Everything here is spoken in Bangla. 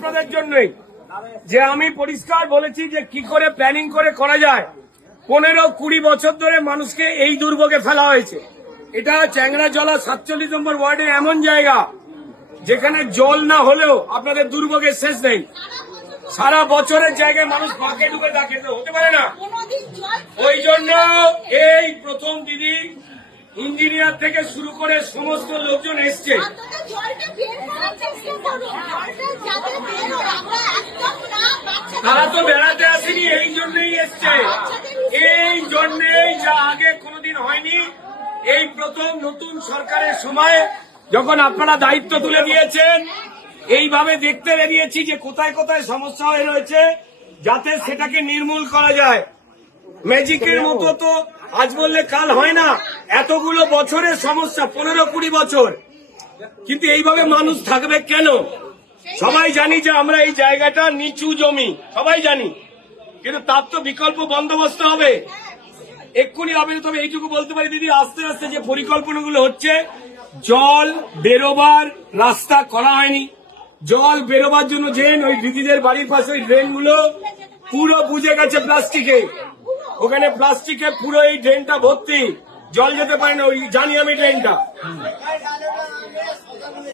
আপনাদের জন্যই যে আমি পরিষ্কার বলেছি যে কি করে প্ল্যানিং করে করা যায়। 15-20 বছর ধরে মানুষকে এই দুর্ভোগে ফেলা হয়েছে। এটা চ্যাংড়াজলা 47 নম্বর ওয়ার্ডে এমন জায়গা যেখানে জল না হলেও আপনাদের দুর্ভোগের শেষ নেই। সারা বছরের জায়গায় মানুষ পাকে ডুবে থাকে, হতে পারে না। ওই জন্য এই প্রথম দিদি ইঞ্জিনিয়ার থেকে শুরু করে সমস্ত লোকজন এসছে। তারা তো বেড়াতে আসেনি, এই জন্যই এসছে। এই জন্যই যা আগে কোনোদিন হয়নি। এই প্রথম নতুন সরকারের সময় যখন আপনারা দায়িত্ব তুলে দিয়েছেন, এইভাবে দেখতে বেরিয়েছি যে কোথায় কোথায় সমস্যা হয়ে রয়েছে, যাতে সেটাকে নির্মূল করা যায়। ম্যাজিকের মতো তো আজ বললে কাল হয় না। এতগুলো বছরের সমস্যা, 15-20 বছর, কিন্তু এইভাবে মানুষ থাকবে কেন? সবাই জানি যে আমরা এই জায়গাটা নিচু জমি, সবাই জানি, কিন্তু তার তো বিকল্প বন্দোবস্ত হবে, এক্ষুনি হবে। তবে এইটুকু বলতে পারি দিদি, আস্তে আস্তে যে পরিকল্পনাগুলো হচ্ছে, জল বেরোবার রাস্তা করা হয়নি। জল বেরোবার জন্য ড্রেন, ওই দিদিদের বাড়ির পাশে ওই ড্রেনগুলো পুরো বুঝে গেছে প্লাস্টিকে, ওখানে প্লাস্টিকে পুরো এই ড্রেনটা ভর্তি, জল যেতে পারে না। ওই জানি আমি ড্রেনটা,